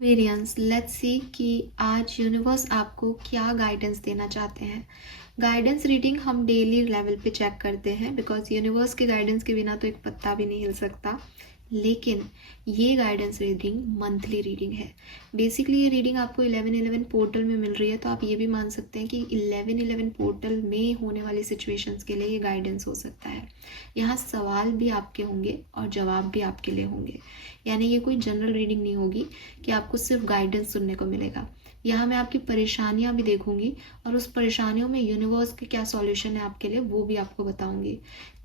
Variance let's see कि आज universe आपको क्या गाइडेंस देना चाहते हैं। गाइडेंस रीडिंग हम डेली लेवल पे चेक करते हैं बिकॉज यूनिवर्स के गाइडेंस के बिना तो एक पत्ता भी नहीं हिल सकता। लेकिन ये गाइडेंस रीडिंग मंथली रीडिंग है। बेसिकली ये रीडिंग आपको 11/11 पोर्टल में मिल रही है, तो आप ये भी मान सकते हैं कि 11/11 पोर्टल में होने वाली सिचुएशंस के लिए ये गाइडेंस हो सकता है। यहाँ सवाल भी आपके होंगे और जवाब भी आपके लिए होंगे। यानी ये कोई जनरल रीडिंग नहीं होगी कि आपको सिर्फ गाइडेंस सुनने को मिलेगा। यहाँ मैं आपकी परेशानियाँ भी देखूंगी और उस परेशानियों में यूनिवर्स के क्या सॉल्यूशन है आपके लिए वो भी आपको बताऊंगी।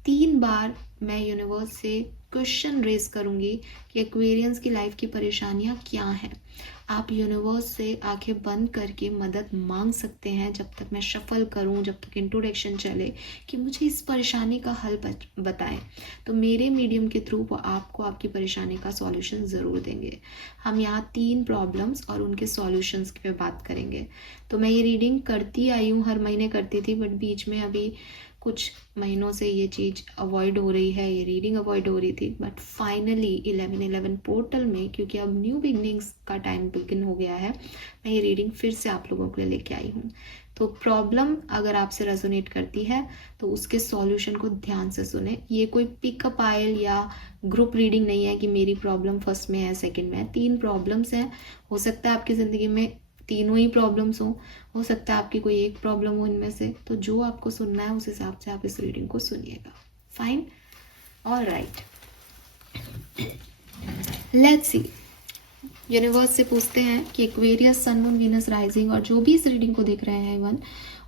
3 बार मैं यूनिवर्स से क्वेश्चन रेज करूंगी कि एक्वेरियंस की लाइफ की परेशानियाँ क्या हैं। आप यूनिवर्स से आंखें बंद करके मदद मांग सकते हैं जब तक मैं शफल करूं, जब तक इंट्रोडक्शन चले, कि मुझे इस परेशानी का हल बताएं। तो मेरे मीडियम के थ्रू वो आपको आपकी परेशानी का सॉल्यूशन ज़रूर देंगे। हम यहाँ 3 प्रॉब्लम्स और उनके सॉल्यूशंस पे बात करेंगे। तो मैं ये रीडिंग करती आई हूँ, हर महीने करती थी, बट बीच में अभी कुछ महीनों से ये चीज़ अवॉइड हो रही है, ये रीडिंग अवॉइड हो रही थी। बट फाइनली 11/11 पोर्टल में, क्योंकि अब न्यू बिगनिंग्स का टाइम बिगिन हो गया है, मैं ये रीडिंग फिर से आप लोगों के लिए लेके आई हूँ। तो प्रॉब्लम अगर आपसे रेजोनेट करती है तो उसके सॉल्यूशन को ध्यान से सुने। ये कोई पिकअप आयल या ग्रुप रीडिंग नहीं है कि मेरी प्रॉब्लम फर्स्ट में है, सेकंड में है। 3 प्रॉब्लम्स हैं। हो सकता है आपकी ज़िंदगी में तीनों ही प्रॉब्लम्स हो सकता है आपकी कोई एक प्रॉब्लम हो इनमें से। तो जो आपको सुनना है उस हिसाब से आप इस रीडिंग को सुनिएगा। Fine, all right, let's C. Universe से पूछते हैं कि एक्वेरियस, सन, मून, वीनस, राइजिंग और जो भी इस रीडिंग को देख रहे हैं इवन,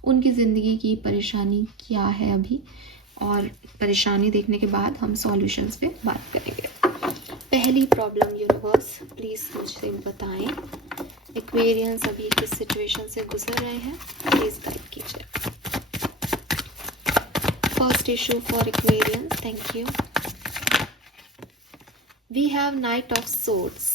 उनकी ज़िंदगी की परेशानी क्या है अभी। और परेशानी देखने के बाद हम सॉल्यूशंस पे बात करेंगे। पहली प्रॉब्लम यूनिवर्स प्लीज़ मुझे बताएं, एक्वेरियंस अभी किस सिचुएशन से गुजर रहे हैं, प्लीज़ गाइड कीजिए। First issue for Aquarians, thank you. We have knight of swords,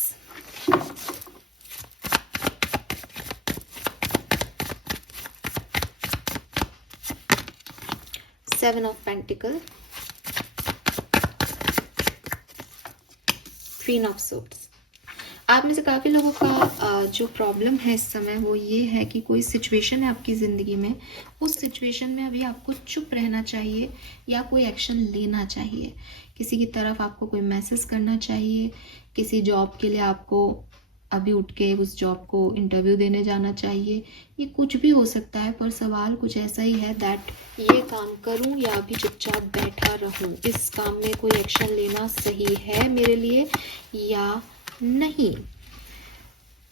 seven of pentacle, queen of swords. आप में से काफ़ी लोगों का जो प्रॉब्लम है इस समय वो ये है कि कोई सिचुएशन है आपकी ज़िंदगी में, उस सिचुएशन में अभी आपको चुप रहना चाहिए या कोई एक्शन लेना चाहिए। किसी की तरफ आपको कोई मैसेज करना चाहिए, किसी जॉब के लिए आपको अभी उठ के उस जॉब को इंटरव्यू देने जाना चाहिए। ये कुछ भी हो सकता है, पर सवाल कुछ ऐसा ही है दैट ये काम करूं या अभी चुपचाप बैठा रहूं, इस काम में कोई एक्शन लेना सही है मेरे लिए या नहीं।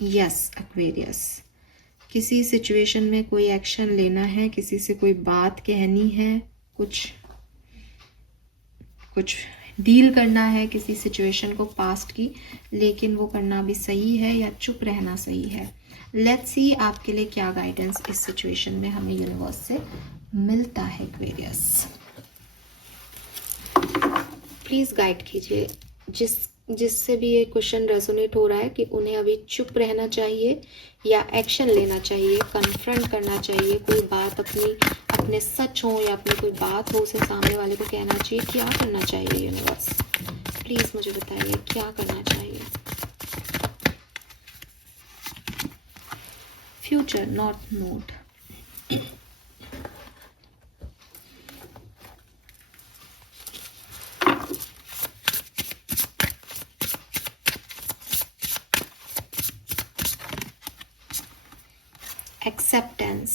यस एक्वेरियस, किसी सिचुएशन में कोई एक्शन लेना है, किसी से कोई बात कहनी है, कुछ डील करना है किसी सिचुएशन को पास्ट की, लेकिन वो करना भी सही है या चुप रहना सही है। लेट्स सी आपके लिए क्या गाइडेंस इस सिचुएशन में हमें यूनिवर्स से मिलता है। एक्वेरियस प्लीज गाइड कीजिए जिससे भी ये क्वेश्चन रेजोनेट हो रहा है कि उन्हें अभी चुप रहना चाहिए या एक्शन लेना चाहिए, कन्फ्रंट करना चाहिए, कोई बात अपने सच हो या अपनी कोई बात हो उसे सामने वाले को कहना चाहिए। क्या करना चाहिए यूनिवर्स, प्लीज मुझे बताइए क्या करना चाहिए। Future not note, acceptance,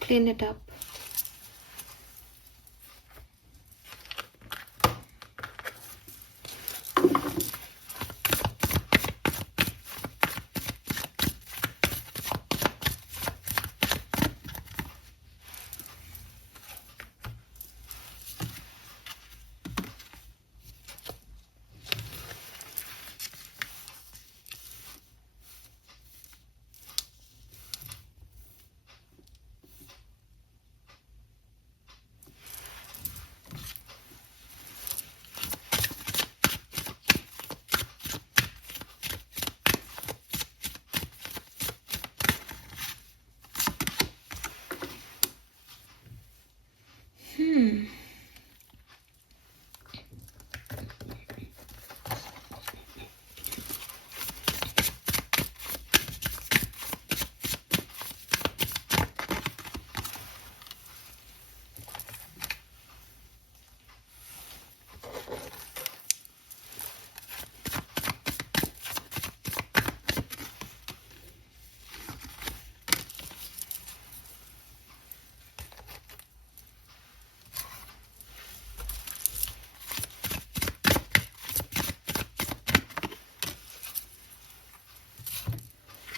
clean it up,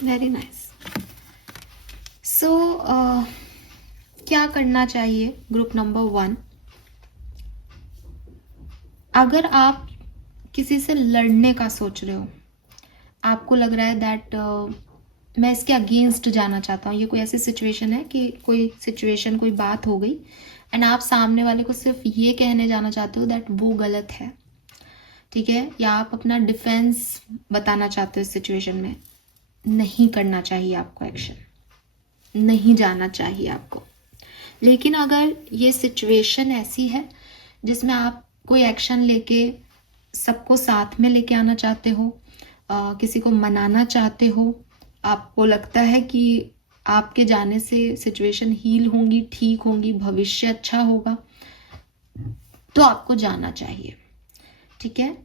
very nice. So क्या करना चाहिए? ग्रुप नंबर 1, अगर आप किसी से लड़ने का सोच रहे हो, आपको लग रहा है दैट मैं इसके अगेंस्ट जाना चाहता हूँ, ये कोई ऐसी सिचुएशन है कि कोई सिचुएशन, कोई बात हो गई एंड आप सामने वाले को सिर्फ ये कहने जाना चाहते हो दैट वो गलत है, ठीक है, या आप अपना डिफेंस बताना चाहते हो इस सिचुएशन में, नहीं करना चाहिए आपको एक्शन, नहीं जाना चाहिए आपको। लेकिन अगर ये सिचुएशन ऐसी है जिसमें आप कोई एक्शन लेके सबको साथ में लेके आना चाहते हो, किसी को मनाना चाहते हो, आपको लगता है कि आपके जाने से सिचुएशन हील होंगी, ठीक होंगी, भविष्य अच्छा होगा, तो आपको जाना चाहिए, ठीक है।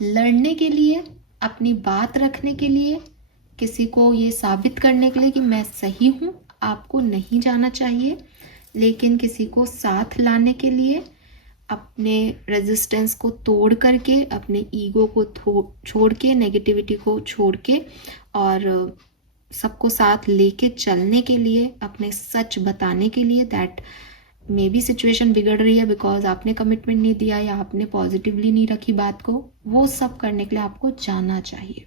लड़ने के लिए, अपनी बात रखने के लिए, किसी को ये साबित करने के लिए कि मैं सही हूँ, आपको नहीं जाना चाहिए। लेकिन किसी को साथ लाने के लिए, अपने रेजिस्टेंस को तोड़ करके, अपने ईगो को छोड़ के, नेगेटिविटी को छोड़ के और सबको साथ लेके चलने के लिए, अपने सच बताने के लिए दैट मे बी सिचुएशन बिगड़ रही है बिकॉज आपने कमिटमेंट नहीं दिया या आपने पॉजिटिवली नहीं रखी बात को, वो सब करने के लिए आपको जाना चाहिए।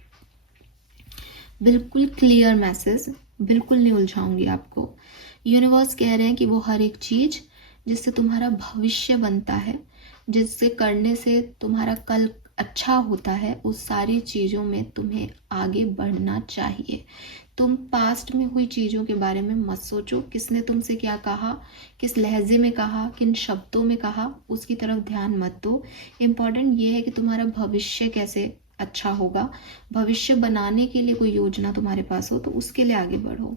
बिल्कुल क्लियर मैसेज, बिल्कुल नहीं उलझाऊंगी आपको। यूनिवर्स कह रहे हैं कि वो हर एक चीज़ जिससे तुम्हारा भविष्य बनता है, जिससे करने से तुम्हारा कल अच्छा होता है, उस सारी चीज़ों में तुम्हें आगे बढ़ना चाहिए। तुम पास्ट में हुई चीज़ों के बारे में मत सोचो, किसने तुमसे क्या कहा, किस लहजे में कहा, किन शब्दों में कहा, उसकी तरफ ध्यान मत दो। इम्पॉर्टेंट ये है कि तुम्हारा भविष्य कैसे अच्छा होगा, भविष्य बनाने के लिए कोई योजना तुम्हारे पास हो तो उसके लिए आगे बढ़ो।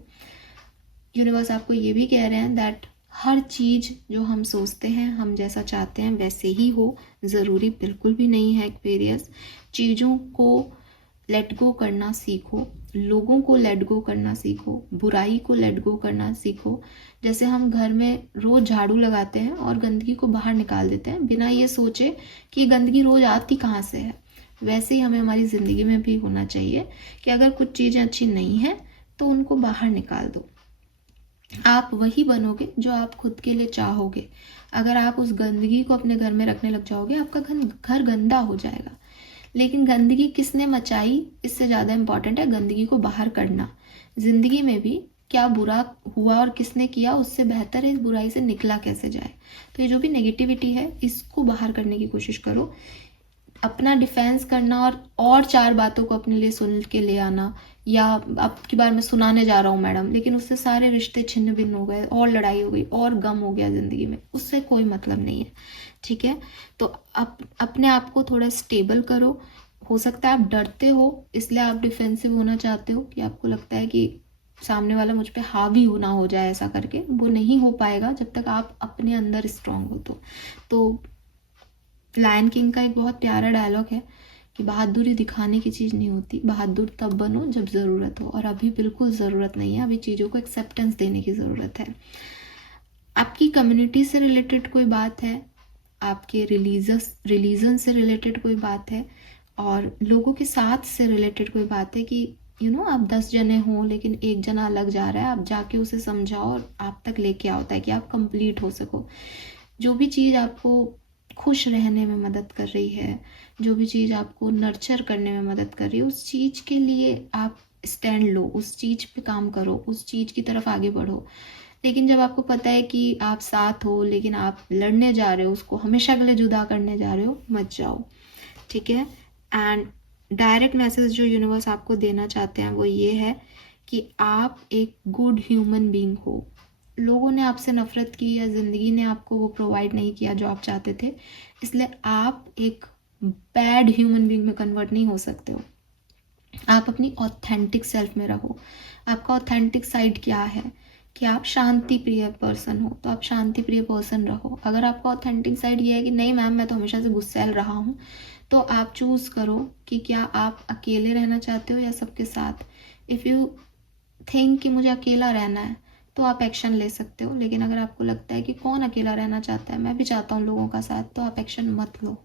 यूनिवर्स आपको ये भी कह रहे हैं दैट हर चीज़ जो हम सोचते हैं, हम जैसा चाहते हैं वैसे ही हो, ज़रूरी बिल्कुल भी नहीं है एक्वेरियस। चीज़ों को लेट गो करना सीखो, लोगों को लेट गो करना सीखो, बुराई को लेट गो करना सीखो। जैसे हम घर में रोज़ झाड़ू लगाते हैं और गंदगी को बाहर निकाल देते हैं बिना ये सोचे कि गंदगी रोज़ आती कहाँ से है, वैसे ही हमें हमारी ज़िंदगी में भी होना चाहिए कि अगर कुछ चीज़ें अच्छी नहीं हैं तो उनको बाहर निकाल दो। आप वही बनोगे जो आप खुद के लिए चाहोगे। अगर आप उस गंदगी को अपने घर में रखने लग जाओगे, आपका घर गंदा हो जाएगा। लेकिन गंदगी किसने मचाई, इससे ज़्यादा इम्पॉर्टेंट है गंदगी को बाहर करना। ज़िंदगी में भी क्या बुरा हुआ और किसने किया, उससे बेहतर है इस बुराई से निकला कैसे जाए। तो ये जो भी नेगेटिविटी है, इसको बाहर करने की कोशिश करो। अपना डिफेंस करना और 4 बातों को अपने लिए सुन के ले आना, या अब की बार मैं सुनाने जा रहा हूँ मैडम, लेकिन उससे सारे रिश्ते छिन्न भिन्न हो गए और लड़ाई हो गई और गम हो गया ज़िंदगी में, उससे कोई मतलब नहीं है, ठीक है। तो अपने आप को थोड़ा स्टेबल करो। हो सकता है आप डरते हो इसलिए आप डिफेंसिव होना चाहते हो, कि आपको लगता है कि सामने वाला मुझ पे हावी हो ना हो जाए, ऐसा करके वो नहीं हो पाएगा जब तक आप अपने अंदर स्ट्रांग हो। तो लायन किंग का एक बहुत प्यारा डायलॉग है कि बहादुरी दिखाने की चीज़ नहीं होती, बहादुर तब बनो जब ज़रूरत हो, और अभी बिल्कुल ज़रूरत नहीं है, अभी चीज़ों को एक्सेप्टेंस देने की ज़रूरत है। आपकी कम्युनिटी से रिलेटेड कोई बात है, आपके रिलीजन से रिलेटेड कोई बात है, और लोगों के साथ से रिलेटेड कोई बात है कि आप 10 जने हो लेकिन एक जना अलग जा रहा है, आप जाके उसे समझाओ और आप तक लेके आओ ताकि आप कंप्लीट हो सको। जो भी चीज़ आपको खुश रहने में मदद कर रही है, जो भी चीज़ आपको नर्चर करने में मदद कर रही है, उस चीज़ के लिए आप स्टैंड लो, उस चीज़ पे काम करो, उस चीज़ की तरफ आगे बढ़ो। लेकिन जब आपको पता है कि आप साथ हो लेकिन आप लड़ने जा रहे हो, उसको हमेशा के लिए जुदा करने जा रहे हो, मत जाओ, ठीक है। एंड डायरेक्ट मैसेज जो यूनिवर्स आपको देना चाहते हैं वो ये है कि आप एक गुड ह्यूमन बीइंग हो। लोगों ने आपसे नफरत की या ज़िंदगी ने आपको वो प्रोवाइड नहीं किया जो आप चाहते थे, इसलिए आप एक बैड ह्यूमन बीइंग में कन्वर्ट नहीं हो सकते हो। आप अपनी ऑथेंटिक सेल्फ में रहो। आपका ऑथेंटिक साइड क्या है कि आप शांति प्रिय पर्सन हो, तो आप शांति प्रिय पर्सन रहो। अगर आपका ऑथेंटिक साइड ये है कि नहीं मैम मैं तो हमेशा से गुस्सैल रहा हूँ, तो आप चूज़ करो कि क्या आप अकेले रहना चाहते हो या सबके साथ। इफ़ यू थिंक कि मुझे अकेला रहना है तो आप एक्शन ले सकते हो, लेकिन अगर आपको लगता है कि कौन अकेला रहना चाहता है, मैं भी चाहता हूँ लोगों का साथ, तो आप एक्शन मत लो,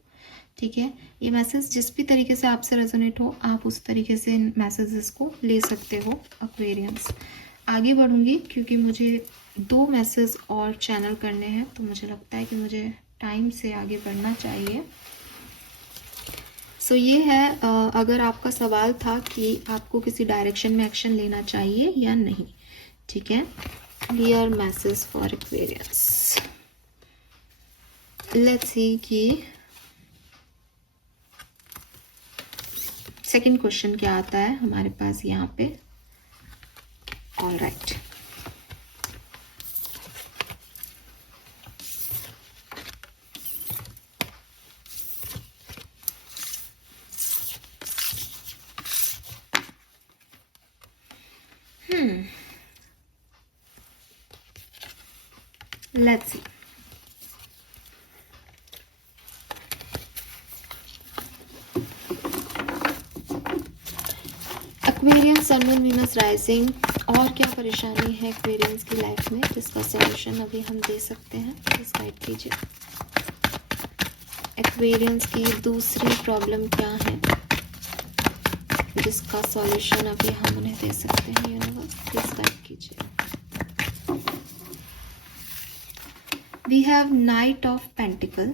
ठीक है, ये मैसेज जिस भी तरीके से आपसे रेजोनेट हो आप उस तरीके से इन मैसेजेस को ले सकते हो एक्वेरियंस। आगे बढ़ूंगी क्योंकि मुझे 2 मैसेज और चैनल करने हैं, तो मुझे लगता है कि मुझे टाइम से आगे बढ़ना चाहिए। सो ये है, अगर आपका सवाल था कि आपको किसी डायरेक्शन में एक्शन लेना चाहिए या नहीं। ठीक है, clear message for Aquarians. Let's see कि सेकंड क्वेश्चन क्या आता है हमारे पास यहाँ पे। All right, let's see. Aquarians, sun moon Venus rising, और क्या परेशानी है एक्वेरियंस की लाइफ में जिसका सॉल्यूशन अभी हम दे सकते हैं, प्लीज गाइड कीजिए। एक्वेरियंस की दूसरी प्रॉब्लम क्या है जिसका सॉल्यूशन अभी हम उन्हें दे सकते हैं, यूनिवर्स प्लीज गाइड कीजिए। We have knight of pentacle,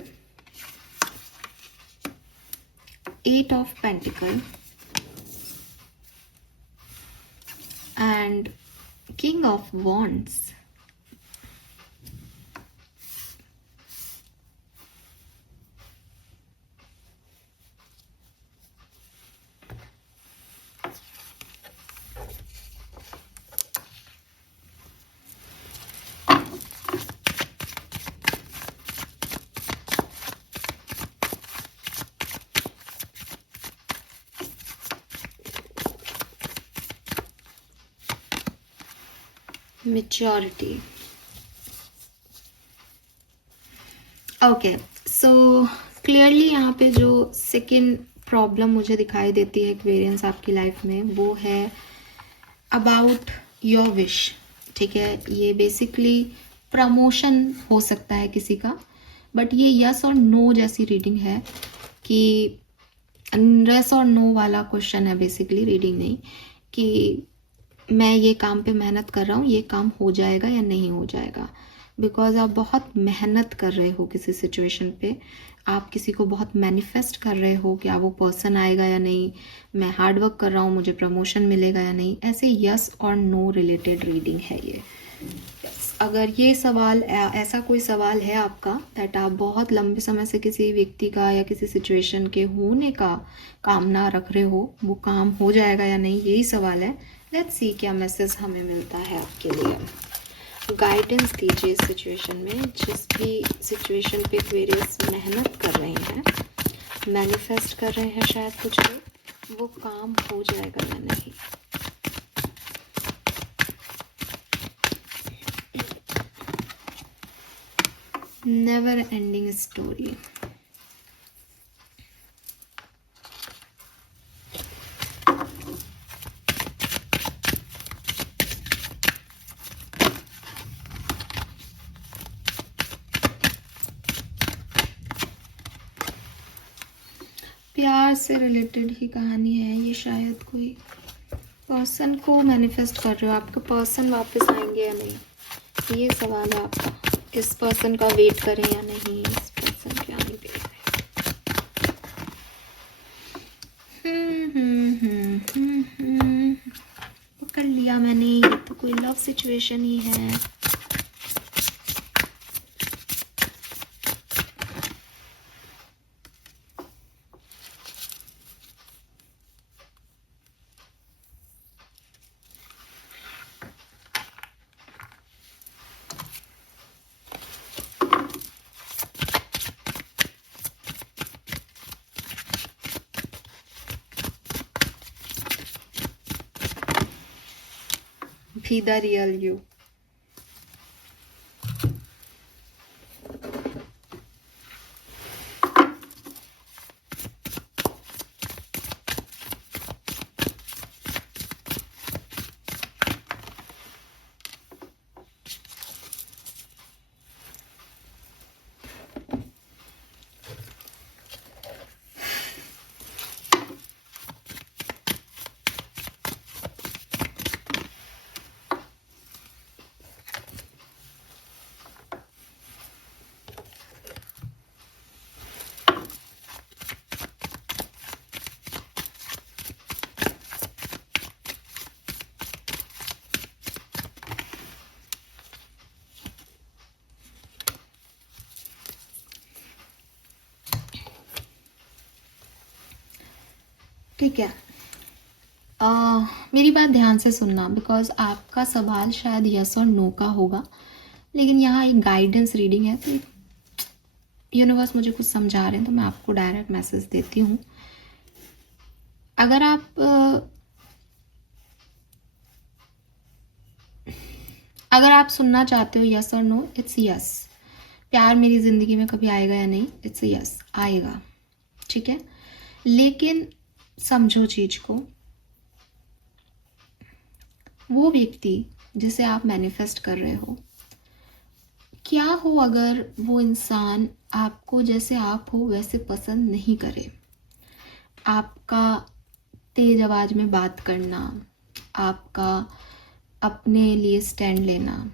8 of pentacle and King of Wands. Maturity. Okay, so clearly यहाँ पे जो सेकेंड प्रॉब्लम मुझे दिखाई देती है एक्वेरियंस आपकी लाइफ में, वो है अबाउट योर विश। ठीक है, ये बेसिकली प्रमोशन हो सकता है किसी का, बट ये यस और नो जैसी रीडिंग है कि यस और नो वाला क्वेश्चन है बेसिकली, रीडिंग नहीं कि मैं ये काम पे मेहनत कर रहा हूँ, ये काम हो जाएगा या नहीं हो जाएगा। बिकॉज आप बहुत मेहनत कर रहे हो किसी सिचुएशन पे, आप किसी को बहुत मैनिफेस्ट कर रहे हो कि वो पर्सन आएगा या नहीं, मैं हार्ड वर्क कर रहा हूँ, मुझे प्रमोशन मिलेगा या नहीं। ऐसे यस और नो रिलेटेड रीडिंग है ये। अगर ये सवाल, ऐसा कोई सवाल है आपका दैट आप बहुत लंबे समय से किसी व्यक्ति का या किसी सिचुएशन के होने का कामना रख रहे हो, वो काम हो जाएगा या नहीं, यही सवाल है। लेट्स सी क्या मैसेज हमें मिलता है आपके लिए। गाइडेंस दीजिए इस सिचुएशन में, जिस भी सिचुएशन पे एक्वेरियस मेहनत कर रहे हैं, मैनिफेस्ट कर रहे हैं शायद कुछ लोग, वो काम हो जाएगा या नहीं। Never ending story. प्यार से रिलेटेड ही कहानी है ये, शायद कोई पर्सन को मैनिफेस्ट कर रहे हो, आपका पर्सन वापस आएंगे या नहीं, ये सवाल है आपका। इस पर्सन का वेट करें या नहीं, इस पर्सन के आने पे। पकड़ लिया मैंने, ये तो कोई लव सिचुएशन ही है। Be the real you. ठीक है। मेरी बात ध्यान से सुनना, बिकॉज आपका सवाल शायद यस और नो का होगा, लेकिन यहाँ एक गाइडेंस रीडिंग है, तो यूनिवर्स मुझे कुछ समझा रहे हैं तो मैं आपको डायरेक्ट मैसेज देती हूँ। अगर आप सुनना चाहते हो यस और नो, इट्स यस। प्यार मेरी ज़िंदगी में कभी आएगा या नहीं, इट्स यस, आएगा। ठीक है, लेकिन समझो चीज को, वो व्यक्ति जिसे आप मैनिफेस्ट कर रहे हो, क्या हो अगर वो इंसान आपको जैसे आप हो वैसे पसंद नहीं करे? आपका तेज आवाज में बात करना, आपका अपने लिए स्टैंड लेना,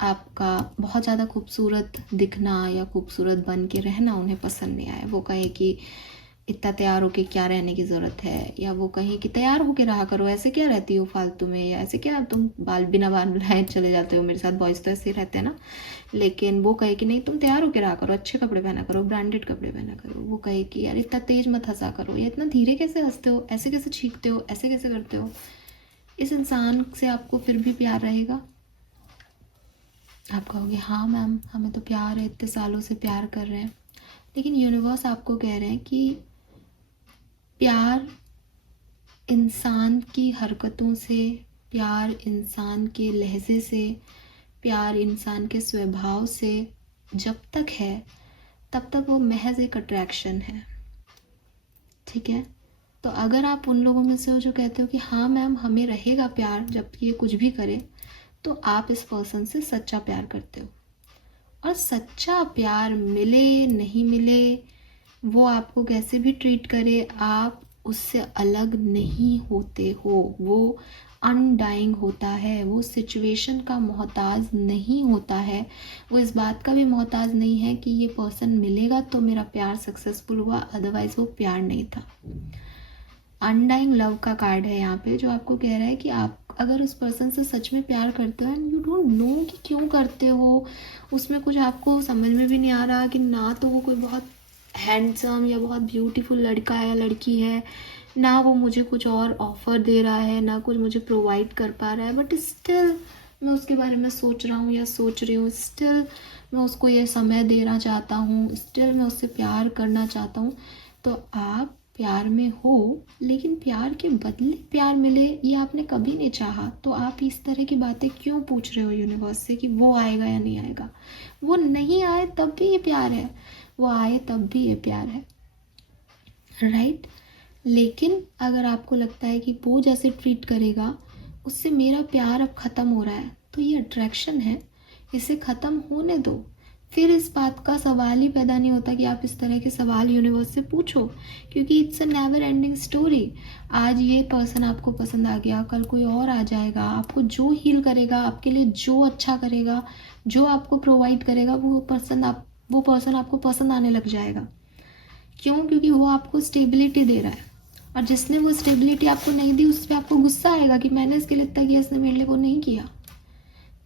आपका बहुत ज़्यादा खूबसूरत दिखना या खूबसूरत बन के रहना उन्हें पसंद नहीं आए। वो कहे कि इतना तैयार होके क्या रहने की ज़रूरत है, या वो कहीं कि तैयार होके रहा करो, ऐसे क्या रहती हो फालतू में, या ऐसे क्या तुम बिना बाल लाए चले जाते हो, मेरे साथ बॉयज़ तो ऐसे ही रहते हैं ना। लेकिन वो कहे कि नहीं तुम तैयार होके रहा करो, अच्छे कपड़े पहना करो, ब्रांडेड कपड़े पहना करो। वो कहे कि यार इतना तेज मत हंसा करो, या इतना धीरे कैसे हंसते हो, ऐसे कैसे छींकते हो, ऐसे कैसे करते हो। इस इंसान से आपको फिर भी प्यार रहेगा? आप कहोगे हाँ मैम हमें तो प्यार है, इतने सालों से प्यार कर रहे हैं। लेकिन यूनिवर्स आपको कह रहे हैं कि प्यार इंसान की हरकतों से, प्यार इंसान के लहजे से, प्यार इंसान के स्वभाव से जब तक है तब तक वो महज एक अट्रैक्शन है। ठीक है, तो अगर आप उन लोगों में से हो जो कहते हो कि हाँ मैम हमें रहेगा प्यार जबकि ये कुछ भी करे, तो आप इस पर्सन से सच्चा प्यार करते हो। और सच्चा प्यार मिले नहीं मिले, वो आपको कैसे भी ट्रीट करे, आप उससे अलग नहीं होते हो। वो अनडाइंग होता है, वो सिचुएशन का मोहताज नहीं होता है, वो इस बात का भी मोहताज नहीं है कि ये पर्सन मिलेगा तो मेरा प्यार सक्सेसफुल हुआ, अदरवाइज वो प्यार नहीं था। अनडाइंग लव का कार्ड है यहाँ पे, जो आपको कह रहा है कि आप अगर उस पर्सन से सच में प्यार करते हो एंड यू डोंट नो कि क्यों करते हो, उसमें कुछ आपको समझ में भी नहीं आ रहा कि ना तो वो कोई बहुत हैंडसम या बहुत ब्यूटीफुल लड़का है या लड़की है, ना वो मुझे कुछ और ऑफर दे रहा है, ना कुछ मुझे प्रोवाइड कर पा रहा है, बट स्टिल मैं उसके बारे में सोच रहा हूँ या सोच रही हूँ, स्टिल मैं उसको ये समय देना चाहता हूँ, स्टिल मैं उससे प्यार करना चाहता हूँ। तो आप प्यार में हो, लेकिन प्यार के बदले प्यार मिले ये आपने कभी नहीं चाहा, तो आप इस तरह की बातें क्यों पूछ रहे हो यूनिवर्स से कि वो आएगा या नहीं आएगा? वो नहीं आए तब भी ये प्यार है, वो आए तब भी ये प्यार है, राइट? लेकिन अगर आपको लगता है कि वो जैसे ट्रीट करेगा उससे मेरा प्यार अब ख़त्म हो रहा है, तो ये अट्रैक्शन है, इसे ख़त्म होने दो। फिर इस बात का सवाल ही पैदा नहीं होता कि आप इस तरह के सवाल यूनिवर्स से पूछो, क्योंकि it's a never ending story. आज ये पर्सन आपको पसंद आ गया, कल कोई और आ जाएगा, आपको जो हील करेगा, आपके लिए जो अच्छा करेगा, जो आपको प्रोवाइड करेगा, वो पर्सन आपको पसंद आने लग जाएगा। क्यों? क्योंकि वो आपको स्टेबिलिटी दे रहा है, और जिसने वो स्टेबिलिटी आपको नहीं दी उस पर आपको गुस्सा आएगा कि मैंने इसके लिए इतना किया, इसने मेरे लिए वो नहीं किया।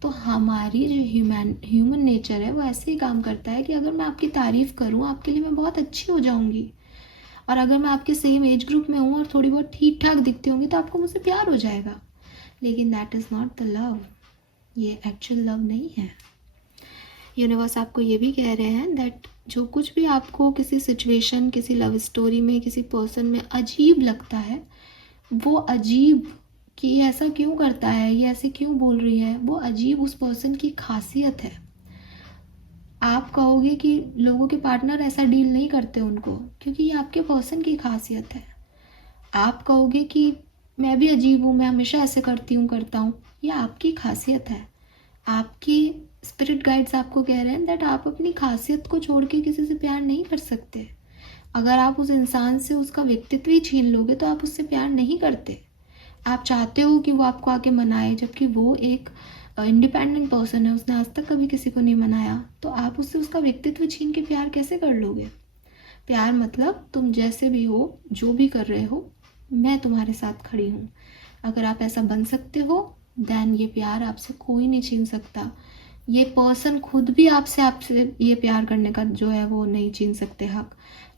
तो हमारी जो ह्यूमन नेचर है वो ऐसे ही काम करता है कि अगर मैं आपकी तारीफ़ करूँ आपके लिए मैं बहुत अच्छी हो जाऊँगी, और अगर मैं आपके सेम एज ग्रुप में हूँ और थोड़ी बहुत ठीक ठाक दिखती होंगी तो आपको मुझसे प्यार हो जाएगा। लेकिन that is not the love, ये एक्चुअल लव नहीं है। यूनिवर्स आपको ये भी कह रहे हैं दैट जो कुछ भी आपको किसी सिचुएशन, किसी लव स्टोरी में, किसी पर्सन में अजीब लगता है, वो अजीब कि ये ऐसा क्यों करता है, ये ऐसे क्यों बोल रही है, वो अजीब उस पर्सन की खासियत है। आप कहोगे कि लोगों के पार्टनर ऐसा डील नहीं करते उनको, क्योंकि ये आपके पर्सन की खासियत है। आप कहोगे कि मैं भी अजीब हूँ, मैं हमेशा ऐसे करता हूँ, ये आपकी खासियत है। आपकी स्पिरिट गाइड्स आपको कह रहे हैं दैट आप अपनी खासियत को छोड़ के किसी से प्यार नहीं कर सकते। अगर आप उस इंसान से उसका व्यक्तित्व ही छीन लोगे तो आप उससे प्यार नहीं करते। आप चाहते हो कि वो आपको आके मनाए, जबकि वो एक इंडिपेंडेंट पर्सन है, उसने आज तक कभी किसी को नहीं मनाया, तो आप उससे उसका व्यक्तित्व छीन के प्यार कैसे कर लोगे? प्यार मतलब तुम जैसे भी हो, जो भी कर रहे हो, मैं तुम्हारे साथ खड़ी हूँ। अगर आप ऐसा बन सकते हो देन ये प्यार आपसे कोई नहीं छीन सकता। ये पर्सन खुद भी आपसे आपसे ये प्यार करने का जो है वो नहीं छीन सकते हक।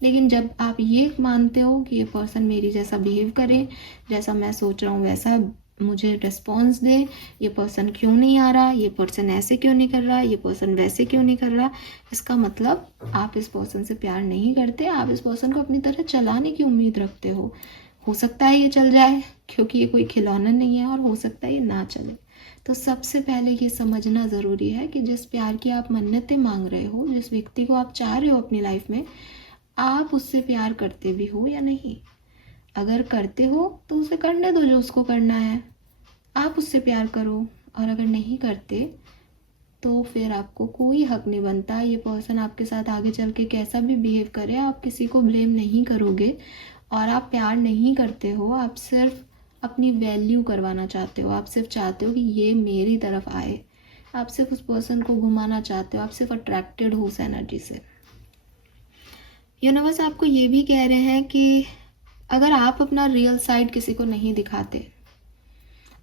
लेकिन जब आप ये मानते हो कि ये पर्सन मेरी जैसा बिहेव करे, जैसा मैं सोच रहा हूँ वैसा मुझे रिस्पॉन्स दे, ये पर्सन क्यों नहीं आ रहा, ये पर्सन ऐसे क्यों नहीं कर रहा, ये पर्सन वैसे क्यों नहीं कर रहा, इसका मतलब आप इस पर्सन से प्यार नहीं करते, आप इस पर्सन को अपनी तरह चलाने की उम्मीद रखते हो सकता है ये चल जाए क्योंकि ये कोई खिलौना नहीं है, और हो सकता है ये ना चले। तो सबसे पहले ये समझना ज़रूरी है कि जिस प्यार की आप मन्नतें मांग रहे हो, जिस व्यक्ति को आप चाह रहे हो अपनी लाइफ में, आप उससे प्यार करते भी हो या नहीं। अगर करते हो तो उसे करने दो जो उसको करना है, आप उससे प्यार करो। और अगर नहीं करते तो फिर आपको कोई हक नहीं बनता, ये पर्सन आपके साथ आगे चल के कैसा भी बिहेव करे, आप किसी को ब्लेम नहीं करोगे। और आप प्यार नहीं करते हो, आप सिर्फ अपनी वैल्यू करवाना चाहते हो, आप सिर्फ चाहते हो कि ये मेरी तरफ आए, आप सिर्फ उस पर्सन को घुमाना चाहते हो, आप सिर्फ अट्रैक्टेड हो उस एनर्जी से। यूनिवर्स आपको ये भी कह रहे हैं कि अगर आप अपना रियल साइड किसी को नहीं दिखाते,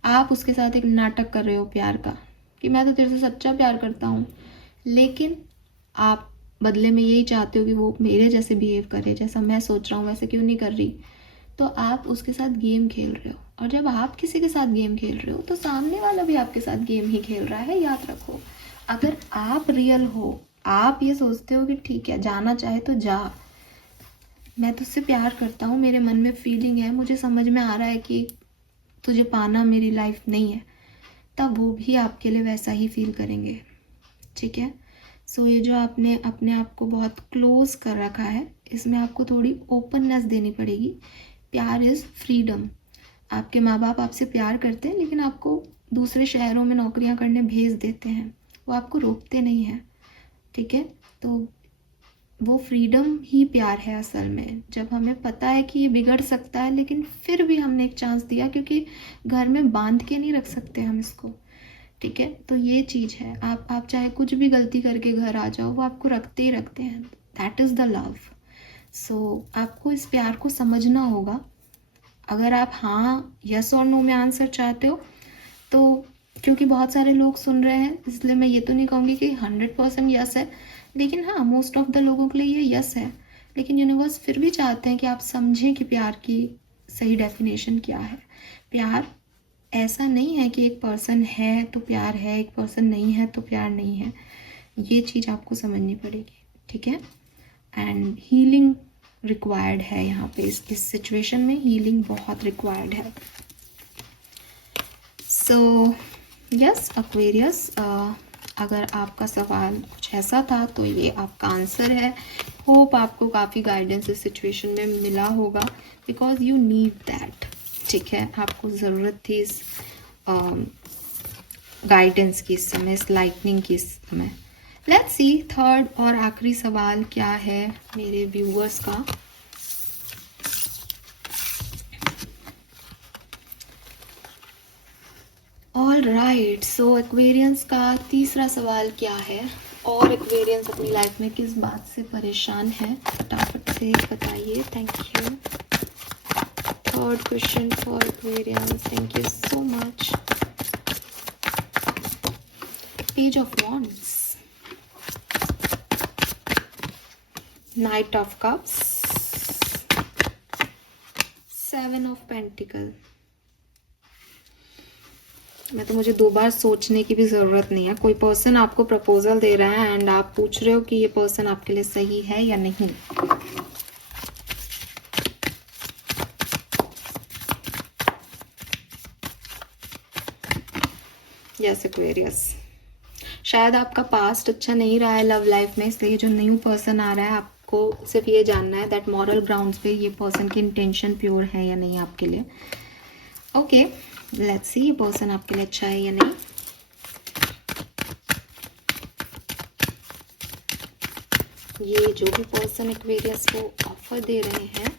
आप उसके साथ एक नाटक कर रहे हो प्यार का कि मैं तो तेरे से सच्चा प्यार करता हूँ, लेकिन आप बदले में यही चाहते हो कि वो मेरे जैसे बिहेव करे, जैसा मैं सोच रहा हूँ वैसे क्यों नहीं कर रही, तो आप उसके साथ गेम खेल रहे हो। और जब आप किसी के साथ गेम खेल रहे हो तो सामने वाला भी आपके साथ गेम ही खेल रहा है, याद रखो। अगर आप रियल हो, आप ये सोचते हो कि ठीक है जाना चाहे तो जा, मैं तुझसे प्यार करता हूँ, मेरे मन में फीलिंग है, मुझे समझ में आ रहा है कि तुझे पाना मेरी लाइफ नहीं है, तब वो भी आपके लिए वैसा ही फील करेंगे। ठीक है। सो ये जो आपने अपने आप को बहुत क्लोज कर रखा है, इसमें आपको थोड़ी ओपननेस देनी पड़ेगी। प्यार इज़ फ्रीडम। आपके माँ बाप आपसे प्यार करते हैं, लेकिन आपको दूसरे शहरों में नौकरियाँ करने भेज देते हैं, वो आपको रोकते नहीं हैं। ठीक है। तो वो फ्रीडम ही प्यार है असल में, जब हमें पता है कि ये बिगड़ सकता है लेकिन फिर भी हमने एक चांस दिया, क्योंकि घर में बांध के नहीं रख सकते हम इसको। ठीक है। तो ये चीज़ है, आप चाहे कुछ भी गलती करके घर आ जाओ, वो आपको रखते ही रखते हैं। That is the love. So आपको इस प्यार को समझना होगा। अगर आप हाँ यस और नो में आंसर चाहते हो तो, क्योंकि बहुत सारे लोग सुन रहे हैं इसलिए मैं ये तो नहीं कहूँगी कि 100% यस है, लेकिन हाँ मोस्ट ऑफ द लोगों के लिए ये यस है। लेकिन यूनिवर्स फिर भी चाहते हैं कि आप समझें कि प्यार की सही डेफिनेशन क्या है। प्यार ऐसा नहीं है कि एक पर्सन है तो प्यार है, एक पर्सन नहीं है तो प्यार नहीं है। ये चीज़ आपको समझनी पड़ेगी। ठीक है। एंड हीलिंग रिक्वायर्ड है यहाँ पे, इस सिचुएशन में हीलिंग बहुत रिक्वायर्ड है। सो यस एक्वेरियस, अगर आपका सवाल कुछ ऐसा था तो ये आपका आंसर है। होप आपको काफ़ी गाइडेंस इस सिचुएशन में मिला होगा, बिकॉज यू नीड दैट। ठीक है। आपको ज़रूरत थी इस गाइडेंस की, इस समय, इस लाइटनिंग की इस समय। लेट्स सी थर्ड और आखिरी सवाल क्या है मेरे व्यूअर्स का। All right. सो एक्वेरियंस का तीसरा सवाल क्या है, और एक्वेरियंस अपनी लाइफ में किस बात से परेशान है, फटाफट से बताइए। Thank you. Third question for Aquarians, thank you so much. Page of wands, night of cups, seven of pentacle. मुझे दो बार सोचने की भी ज़रूरत नहीं है। कोई पर्सन आपको प्रपोजल दे रहा है एंड आप पूछ रहे हो कि ये पर्सन आपके लिए सही है या नहीं। यस एक्वेरियस, शायद आपका पास्ट अच्छा नहीं रहा है लव लाइफ में, इसलिए जो न्यू पर्सन आ रहा है आपको सिर्फ ये जानना है दैट मॉरल ग्राउंड्स पे ये पर्सन की इंटेंशन प्योर है या नहीं आपके लिए। ओके, लेट्स सी ये पर्सन आपके लिए अच्छा है या नहीं। ये जो भी पर्सन एक्वेरियस को ऑफर दे रहे हैं,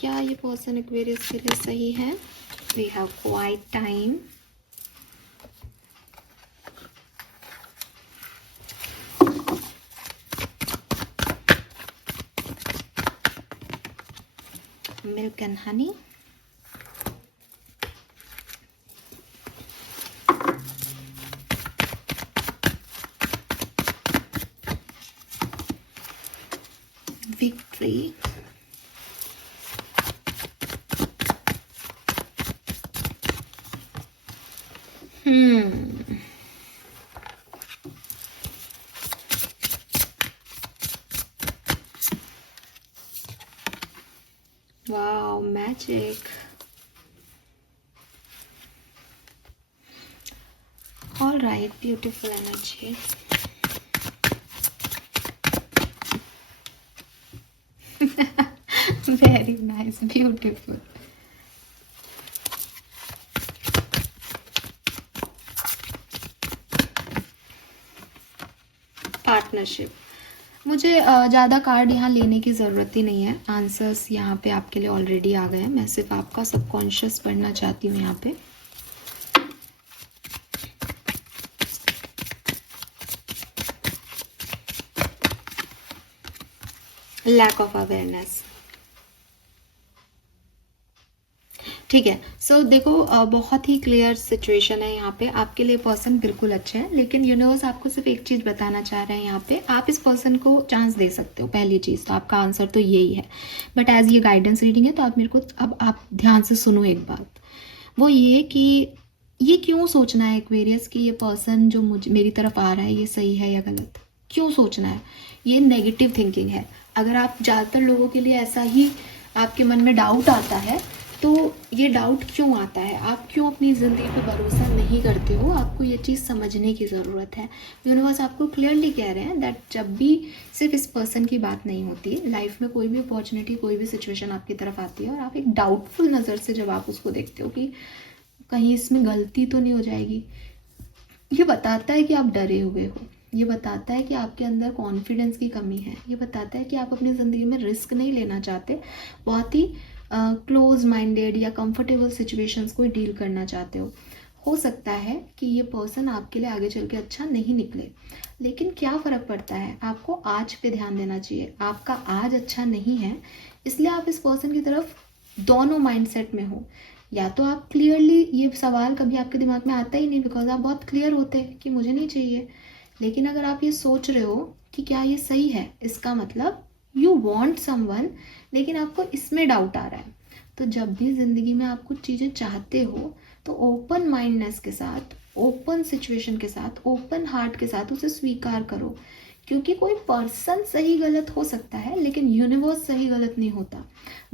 क्या ये पर्सन एक्वेरियस के लिए सही है? We have quite time. Milk and honey, wow, magic. All right, beautiful energy. Very nice, beautiful. Partnership. मुझे ज़्यादा कार्ड यहाँ लेने की ज़रूरत ही नहीं है, आंसर्स यहाँ पे आपके लिए ऑलरेडी आ गए हैं। मैं सिर्फ आपका सबकॉन्शियस पढ़ना चाहती हूँ यहाँ पे। Lack of awareness. ठीक है, सो देखो बहुत ही क्लियर सिचुएशन है यहाँ पे। आपके लिए पर्सन बिल्कुल अच्छा है, लेकिन यूनिवर्स आपको सिर्फ एक चीज़ बताना चाह रहे हैं यहाँ पे, आप इस पर्सन को चांस दे सकते हो। पहली चीज़ तो आपका आंसर तो यही है, बट एज ये गाइडेंस रीडिंग है तो आप मेरे को अब आप ध्यान से सुनो एक बात। वो ये कि ये क्यों सोचना है एक्वेरियस कि ये पर्सन जो मुझे मेरी तरफ आ रहा है ये सही है या गलत, क्यों सोचना है? ये नेगेटिव थिंकिंग है। अगर आप ज़्यादातर लोगों के लिए ऐसा ही आपके मन में डाउट आता है, तो ये डाउट क्यों आता है? आप क्यों अपनी ज़िंदगी पे भरोसा नहीं करते हो? आपको ये चीज़ समझने की ज़रूरत है। यूनिवर्स आपको क्लियरली कह रहे हैं दैट जब भी सिर्फ इस पर्सन की बात नहीं होती, लाइफ में कोई भी अपॉर्चुनिटी, कोई भी सिचुएशन आपकी तरफ आती है और आप एक डाउटफुल नज़र से जब आप उसको देखते हो कि कहीं इसमें गलती तो नहीं हो जाएगी, ये बताता है कि आप डरे हुए हो। ये बताता है कि आपके अंदर कॉन्फिडेंस की कमी है। ये बताता है कि आप अपनी ज़िंदगी में रिस्क नहीं लेना चाहते, बहुत ही क्लोज माइंडेड या कंफर्टेबल सिचुएशंस को डील करना चाहते हो सकता है कि ये पर्सन आपके लिए आगे चल के अच्छा नहीं निकले, लेकिन क्या फ़र्क पड़ता है? आपको आज पे ध्यान देना चाहिए। आपका आज अच्छा नहीं है, इसलिए आप इस पर्सन की तरफ दोनों माइंडसेट में हो। या तो आप क्लियरली, ये सवाल कभी आपके दिमाग में आता ही नहीं बिकॉज आप बहुत क्लियर होते कि मुझे नहीं चाहिए, लेकिन अगर आप ये सोच रहे हो कि क्या ये सही है, इसका मतलब यू वॉन्ट समवन, लेकिन आपको इसमें डाउट आ रहा है। तो जब भी ज़िंदगी में आप कुछ चीज़ें चाहते हो तो ओपन माइंडनेस के साथ, ओपन सिचुएशन के साथ, ओपन हार्ट के साथ उसे स्वीकार करो। क्योंकि कोई पर्सन सही गलत हो सकता है, लेकिन यूनिवर्स सही गलत नहीं होता।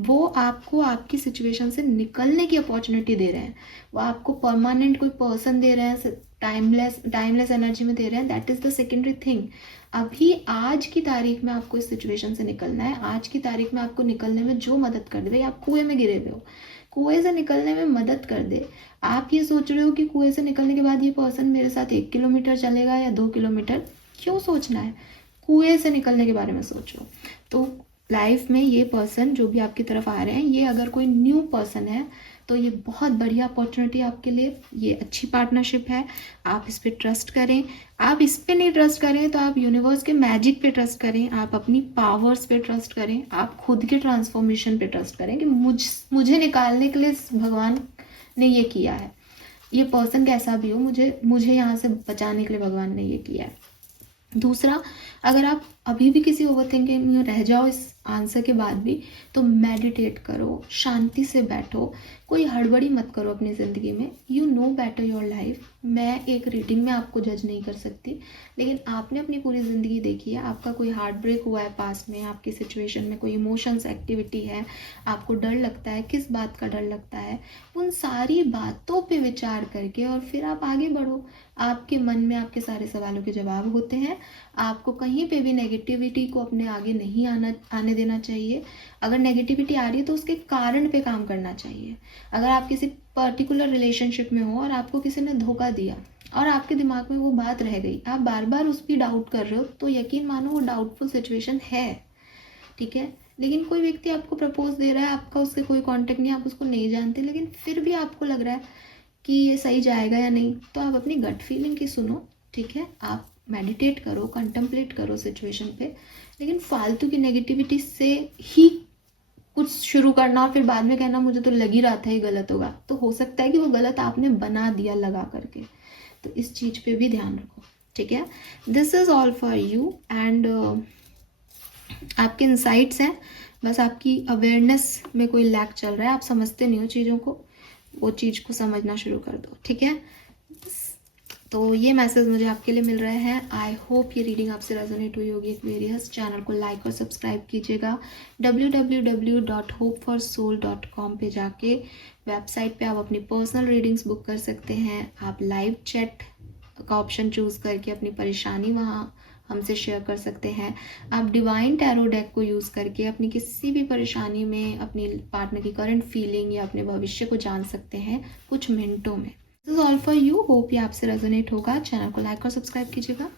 वो आपको आपकी सिचुएशन से निकलने की अपॉर्चुनिटी दे रहे हैं। वो आपको परमानेंट कोई पर्सन दे रहे हैं, टाइमलेस एनर्जी में दे रहे हैं, that is the secondary thing. अभी आज की तारीख में आपको इस सिचुएशन से निकलना है। आज की तारीख में आपको निकलने में जो मदद कर दे, भाई आप कुएं में गिरे हुए हो, कुएं से निकलने में मदद कर दे। आप ये सोच रहे हो कि कुएं से निकलने के बाद ये पर्सन मेरे साथ 1 किलोमीटर चलेगा या 2 किलोमीटर, क्यों सोचना है? कुएं से निकलने के बारे में सोचो। तो लाइफ में ये पर्सन जो भी आपकी तरफ आ रहे हैं, ये अगर कोई न्यू पर्सन है तो ये बहुत बढ़िया अपॉर्चुनिटी आपके लिए, ये अच्छी पार्टनरशिप है। आप इस पर ट्रस्ट करें। आप इस पे नहीं ट्रस्ट करें तो आप यूनिवर्स के मैजिक पे ट्रस्ट करें, आप अपनी पावर्स पे ट्रस्ट करें, आप खुद के ट्रांसफॉर्मेशन पे ट्रस्ट करें कि मुझे निकालने के लिए भगवान ने ये किया है। ये पर्सन कैसा भी हो, मुझे यहाँ से बचाने के लिए भगवान ने ये किया है। दूसरा, अगर आप अभी भी किसी ओवर थिंकिंग में रह जाओ इस आंसर के बाद भी, तो मेडिटेट करो, शांति से बैठो, कोई हड़बड़ी मत करो अपनी ज़िंदगी में। You know better your life. मैं एक रीडिंग में आपको जज नहीं कर सकती, लेकिन आपने अपनी पूरी ज़िंदगी देखी है। आपका कोई हार्ट ब्रेक हुआ है पास में, आपकी सिचुएशन में कोई इमोशंस एक्टिविटी है, आपको डर लगता है, किस बात का डर लगता है, उन सारी बातों पे विचार करके और फिर आप आगे बढ़ो। आपके मन में आपके सारे सवालों के जवाब होते हैं। आपको कहीं पे भी नेगेटिविटी को अपने आगे नहीं आने देना चाहिए। अगर नेगेटिविटी आ रही है तो उसके कारण पे काम करना चाहिए। अगर आप किसी पर्टिकुलर रिलेशनशिप में हो और आपको किसी ने धोखा दिया और आपके दिमाग में वो बात रह गई, आप बार बार उस पर डाउट कर रहे हो, तो यकीन मानो वो डाउटफुल सिचुएशन है, ठीक है। लेकिन कोई व्यक्ति आपको प्रपोज दे रहा है, आपका उससे कोई कांटेक्ट नहीं, आप उसको नहीं जानते, लेकिन फिर भी आपको लग रहा है कि ये सही जाएगा या नहीं, तो आप अपनी गट फीलिंग की सुनो, ठीक है। आप मेडिटेट करो, कंtemplate करो सिचुएशन पे, लेकिन फालतू की नेगेटिविटी से ही कुछ शुरू करना और फिर बाद में कहना मुझे तो लग ही रहा था ये गलत होगा, तो हो सकता है कि वो गलत आपने बना दिया लगा करके। तो इस चीज़ पे भी ध्यान रखो, ठीक है। This is all for you and आपके इंसाइट्स हैं, बस आपकी अवेयरनेस में कोई लैक चल रहा है, आप समझते नहीं हो चीज़ों को, वो चीज़ को समझना शुरू कर दो, ठीक है। तो ये मैसेज मुझे आपके लिए मिल रहे हैं। आई होप ये रीडिंग आपसे रेजोनेट हुई होगी एक्वेरियस। चैनल को लाइक और सब्सक्राइब कीजिएगा। www.hopeforsoul.com पे जाके वेबसाइट पे आप अपनी पर्सनल रीडिंग्स बुक कर सकते हैं। आप लाइव चैट का ऑप्शन चूज़ करके अपनी परेशानी वहाँ हमसे शेयर कर सकते हैं। आप डिवाइन टैरो डेक को यूज़ करके अपनी किसी भी परेशानी में अपनी पार्टनर की करंट फीलिंग या अपने भविष्य को जान सकते हैं कुछ मिनटों में। This is all for you. Hope ये आपसे रेजोनेट होगा। चैनल को लाइक और सब्सक्राइब कीजिएगा।